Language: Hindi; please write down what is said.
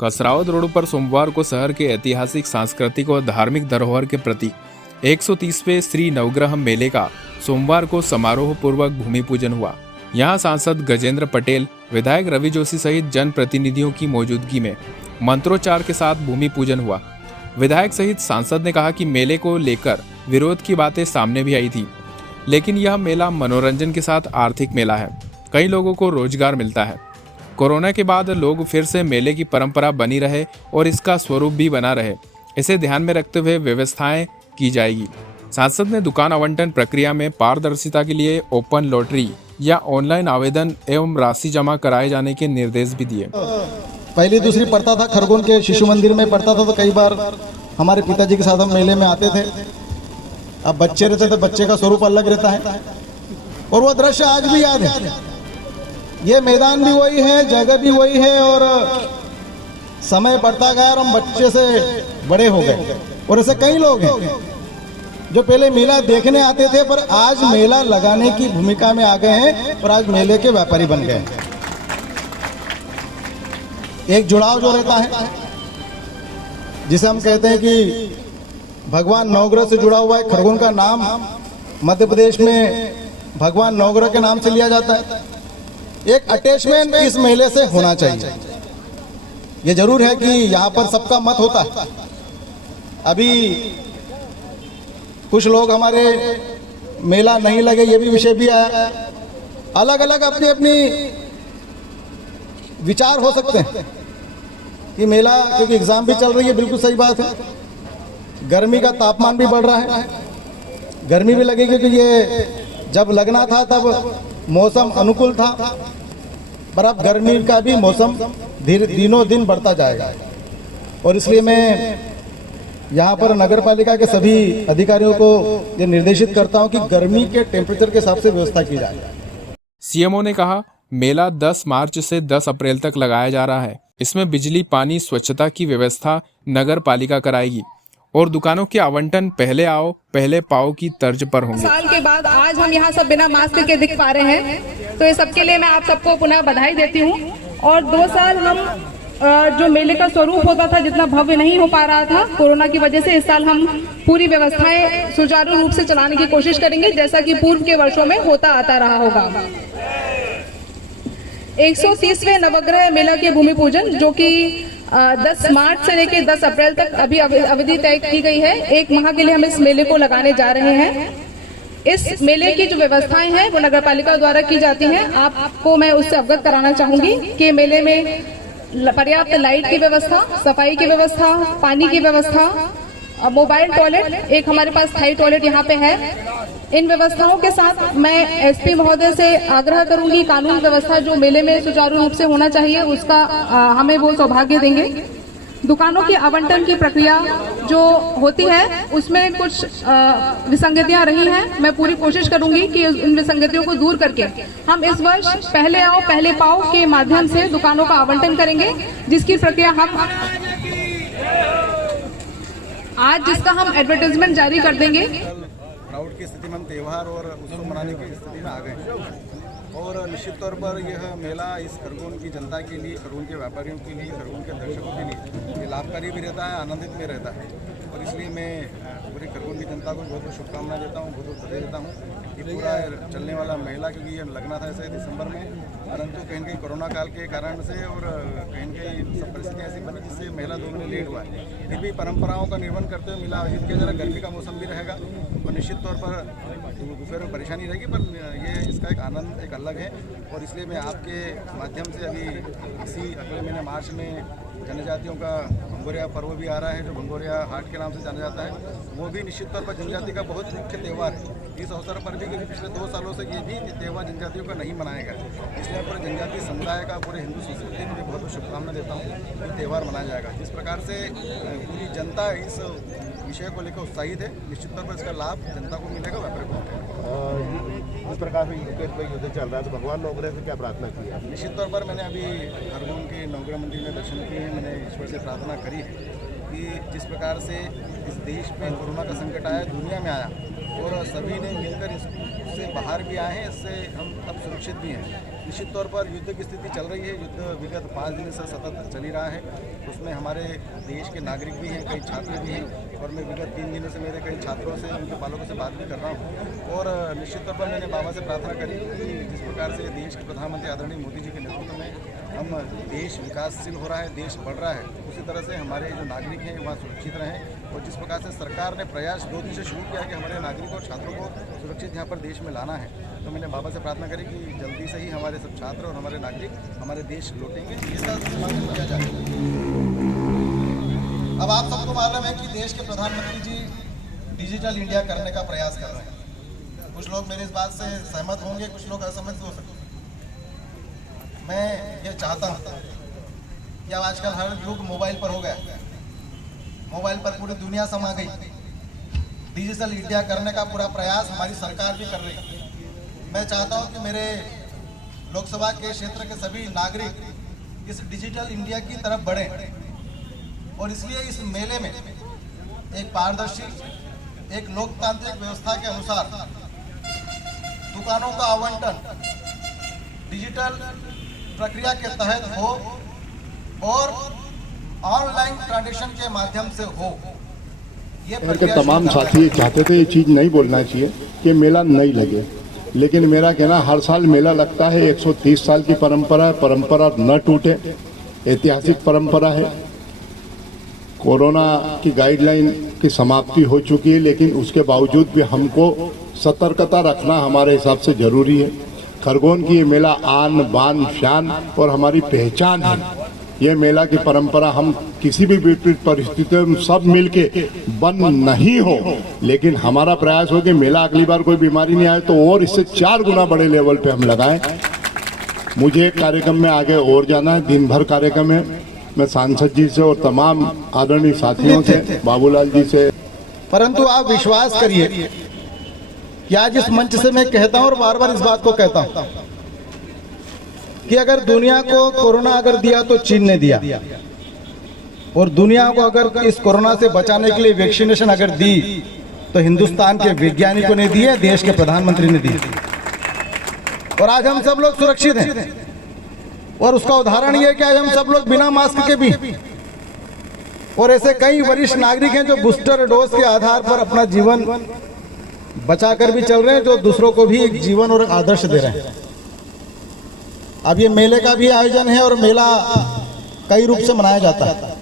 कसरावद रोड पर सोमवार को शहर के ऐतिहासिक, सांस्कृतिक और धार्मिक धरोहर के प्रतीक 130वें श्री नवग्रह मेले का सोमवार को समारोह पूर्वक भूमि पूजन हुआ। यहां सांसद गजेंद्र पटेल, विधायक रवि जोशी सहित जनप्रतिनिधियों की मौजूदगी में मंत्रोच्चार के साथ भूमि पूजन हुआ। विधायक सहित सांसद ने कहा कि मेले को लेकर विरोध की बातें सामने भी आई थी, लेकिन यह मेला मनोरंजन के साथ आर्थिक मेला है। कई लोगों को रोजगार मिलता है। कोरोना के बाद लोग फिर से मेले की परंपरा बनी रहे और इसका स्वरूप भी बना रहे, इसे ध्यान में रखते हुए व्यवस्थाएं की जाएगी। सांसद ने दुकान आवंटन प्रक्रिया में पारदर्शिता के लिए ओपन लॉटरी या ऑनलाइन आवेदन एवं राशि जमा कराए जाने के निर्देश भी दिए। पहली दूसरी पढ़ता था, खरगोन के शिशु मंदिर में पढ़ता था, तो कई बार हमारे पिताजी के साथ हम मेले में आते थे। अब बच्चे रहते तो बच्चे का स्वरूप अलग रहता है और वो दृश्य आज भी याद है। ये मैदान भी वही है, जगह भी वही है और समय बढ़ता गया और हम बच्चे से बड़े हो गए। और ऐसे कई लोग हैं जो पहले मेला देखने आते थे पर आज मेला लगाने की भूमिका में आ गए हैं और आज मेले के व्यापारी बन गए। एक जुड़ाव जो रहता है, जिसे हम कहते हैं कि भगवान नवग्रह से जुड़ा हुआ है। खरगोन का नाम मध्य प्रदेश में भगवान नवग्रह के नाम से लिया जाता है। एक अटैचमेंट इस मेले से होना चाहिए। ये जरूर है कि यहाँ पर सबका मत होता है। अभी कुछ लोग हमारे मेला नहीं लगे, ये भी विषय भी आया। अलग अलग अपनी अपनी विचार हो सकते हैं कि मेला, क्योंकि एग्जाम भी चल रही है, बिल्कुल सही बात है। गर्मी का तापमान भी बढ़ रहा है, गर्मी भी लगेगी क्योंकि ये जब लगना था तब मौसम अनुकूल था, पर अब गर्मी का भी मौसम दिनों दिन बढ़ता जाएगा। और इसलिए मैं यहाँ पर नगर पालिका के सभी अधिकारियों को ये निर्देशित करता हूँ कि गर्मी के टेम्परेचर के हिसाब से व्यवस्था की जाए। सीएमओ ने कहा, मेला 10 मार्च से 10 अप्रैल तक लगाया जा रहा है। इसमें बिजली, पानी, स्वच्छता की व्यवस्था नगर पालिका कराएगी और दुकानों के आवंटन पहले आओ पहले पाओ की तर्ज पर होंगे। साल के बाद आज हम यहाँ सब बिना मास्क के दिख पा रहे हैं, तो ये सबके लिए मैं आप सबको पुनः बधाई देती हूँ। और 2 साल हम जो मेले का स्वरूप होता था, जितना भव्य नहीं हो पा रहा था कोरोना की वजह से, इस साल हम पूरी व्यवस्थाएं सुचारू रूप से चलाने की कोशिश करेंगे, जैसा कि पूर्व के वर्षों में होता आता रहा होगा। 130वें नवग्रह मेला के भूमि पूजन, जो कि 10 मार्च से लेकर 10 अप्रैल तक अभी अवधि तय की गई है। 1 माह के लिए हम इस मेले को लगाने जा रहे हैं। इस मेले की जो व्यवस्थाएं हैं वो नगर पालिका द्वारा की जाती हैं। आपको मैं उससे अवगत कराना चाहूंगी कि मेले में पर्याप्त लाइट की व्यवस्था, सफाई की व्यवस्था, पानी की व्यवस्था, मोबाइल टॉयलेट, एक हमारे पास स्थायी टॉयलेट यहाँ पे है। इन व्यवस्थाओं के साथ मैं एसपी महोदय से आग्रह करूंगी, कानून व्यवस्था जो मेले में सुचारू रूप से होना चाहिए उसका हमें वो सौभाग्य देंगे। दुकानों की आवंटन की प्रक्रिया जो होती है उसमें कुछ विसंगतियां रही हैं। मैं पूरी कोशिश करूंगी कि उन विसंगतियों को दूर करके हम इस वर्ष पहले आओ पहले पाओ के माध्यम से दुकानों का आवंटन करेंगे, जिसकी प्रक्रिया हम आज जिसका हम एडवर्टाइजमेंट जारी कर देंगे। क्राउड की स्थिति में हम त्यौहार और उत्सव मनाने की स्थिति में आ गए और निश्चित तौर पर यह मेला इस खरगोन की जनता के लिए, खरगोन के व्यापारियों के लिए, खरगोन के दर्शकों के लिए ये लाभकारी भी रहता है, आनंदित भी रहता है। और इसलिए मैं पूरी खरगोन की जनता को बहुत बहुत शुभकामनाएं देता हूँ, बहुत बहुत बधाई देता हूँ। ये पूरा चलने वाला मेला, क्योंकि ये लगना था ऐसे दिसंबर में, परंतु कहीं कहीं कोरोना काल के कारण से और कहीं कहीं सब परिस्थितियाँ ऐसी बनी जिससे मेला 2 महीने लेट हुआ है। फिर भी परंपराओं का निर्वहन करते हुए मेला आयोजित किया जा रहा है। गर्मी का मौसम भी रहेगा और निश्चित तौर पर दोपहर में परेशानी रहेगी, पर ये इसका एक आनंद एक अलग है। और इसलिए मैं आपके माध्यम से अभी इसी अगले महीने मार्च में जनजातियों का भंगोरिया पर्व भी आ रहा है, जो भंगोरिया हाट के नाम से जाना जाता है। वो भी निश्चित तौर पर जनजाति का बहुत मुख्य त्यौहार है। इस अवसर पर भी, क्योंकि पिछले 2 सालों से ये भी त्यौहार जनजातियों का नहीं मनाया गया, इसलिए पूरे जनजातीय समुदाय का, पूरे हिंदू संस्कृति को भी बहुत बहुत शुभकामनाएं देता हूँ कि त्यौहार मनाया जाएगा। जिस प्रकार से पूरी जनता इस विषय को लेकर उत्साहित है, निश्चित तौर पर इसका लाभ जनता को मिलेगा, व्यापारी को मिलेगा। इस प्रकार से युद्ध चल रहा है, तो भगवान नवग्रह से क्या प्रार्थना की है? निश्चित तौर पर मैंने अभी खरगोन के नवग्रह मंदिर में दर्शन किए हैं। मैंने ईश्वर से प्रार्थना करी है कि जिस प्रकार से इस देश में कोरोना का संकट आया, दुनिया में आया और सभी ने मिलकर इस से बाहर भी आए हैं, इससे हम अब सुरक्षित भी हैं। निश्चित तौर पर युद्ध की स्थिति चल रही है, युद्ध विगत 5 दिन से सतत चल ही रहा है। उसमें हमारे देश के नागरिक भी हैं, कई छात्र भी हैं, और मैं विगत 3 दिनों से मेरे कई छात्रों से, उनके पालकों से बात भी कर रहा हूँ। और निश्चित तौर पर मैंने बाबा से प्रार्थना करी कि जिस प्रकार से देश के प्रधानमंत्री आदरणीय मोदी जी के नेतृत्व में हम देश विकासशील हो रहा है, देश बढ़ रहा है, उसी तरह से हमारे जो नागरिक हैं वहाँ सुरक्षित रहें। और जिस प्रकार से सरकार ने प्रयास 2 दिन से शुरू किया कि हमारे नागरिकों और छात्रों को सुरक्षित यहाँ पर देश में लाना है, तो मैंने बाबा से प्रार्थना करी कि जल्दी से ही हमारे सब छात्र और हमारे नागरिक हमारे देश लौटेंगे। ये सब समाधान किया जाए। अब आप सबको मालूम है कि देश के प्रधानमंत्री जी डिजिटल इंडिया करने का प्रयास कर रहे हैं। कुछ लोग मेरी इस बात से सहमत होंगे, कुछ लोग असहमत हो सकते हैं। मैं ये चाहता हूँ कि अब आजकल हर युग मोबाइल पर हो गया, मोबाइल पर पूरी दुनिया समा गई। डिजिटल इंडिया करने का पूरा प्रयास हमारी सरकार भी कर रही है। मैं चाहता हूँ कि मेरे लोकसभा के क्षेत्र के सभी नागरिक इस डिजिटल इंडिया की तरफ बढ़ें, और इसलिए इस मेले में एक पारदर्शी, एक लोकतांत्रिक व्यवस्था के अनुसार दुकानों का आवंटन डिजिटल प्रक्रिया के तहत हो और ऑनलाइन ट्रांजैक्शन के माध्यम से हो। के तमाम साथी चाहते थे ये चीज़ नहीं बोलना चाहिए कि मेला नहीं लगे, लेकिन मेरा कहना हर साल मेला लगता है। 130 साल की परंपरा है, परंपरा न टूटे, ऐतिहासिक परंपरा है। कोरोना की गाइडलाइन की समाप्ति हो चुकी है, लेकिन उसके बावजूद भी हमको सतर्कता रखना हमारे हिसाब से जरूरी है। खरगोन की ये मेला आन बान शान और हमारी पहचान है। ये मेला की परंपरा हम किसी भी विपरीत परिस्थितियों में सब मिलके बंद नहीं हो, लेकिन हमारा प्रयास हो कि मेला अगली बार कोई बीमारी नहीं आए तो और इससे 4 गुना बड़े लेवल पे हम लगाएं। मुझे एक कार्यक्रम में आगे और जाना है, दिन भर कार्यक्रम है। मैं सांसद जी से और तमाम आदरणीय साथियों से, बाबूलाल जी से, परंतु आप विश्वास करिए कि आज इस मंच से मैं कहता हूं और बार बार इस बात को कहता हूं कि अगर दुनिया को कोरोना अगर दिया तो चीन ने दिया, और दुनिया को अगर इस कोरोना से बचाने के लिए वैक्सीनेशन अगर दी तो हिंदुस्तान के वैज्ञानिकों ने दी है, देश के प्रधानमंत्री ने दी। और आज हम सब लोग सुरक्षित हैं, और उसका उदाहरण यह है कि आज हम सब लोग बिना मास्क के भी, और ऐसे कई वरिष्ठ नागरिक हैं जो बूस्टर डोज के आधार पर अपना जीवन बचाकर भी चल रहे हैं, जो दूसरों को भी एक जीवन और आदर्श दे रहे हैं। अब ये मेले का भी आयोजन है, और मेला कई रूप से मनाया जाता है।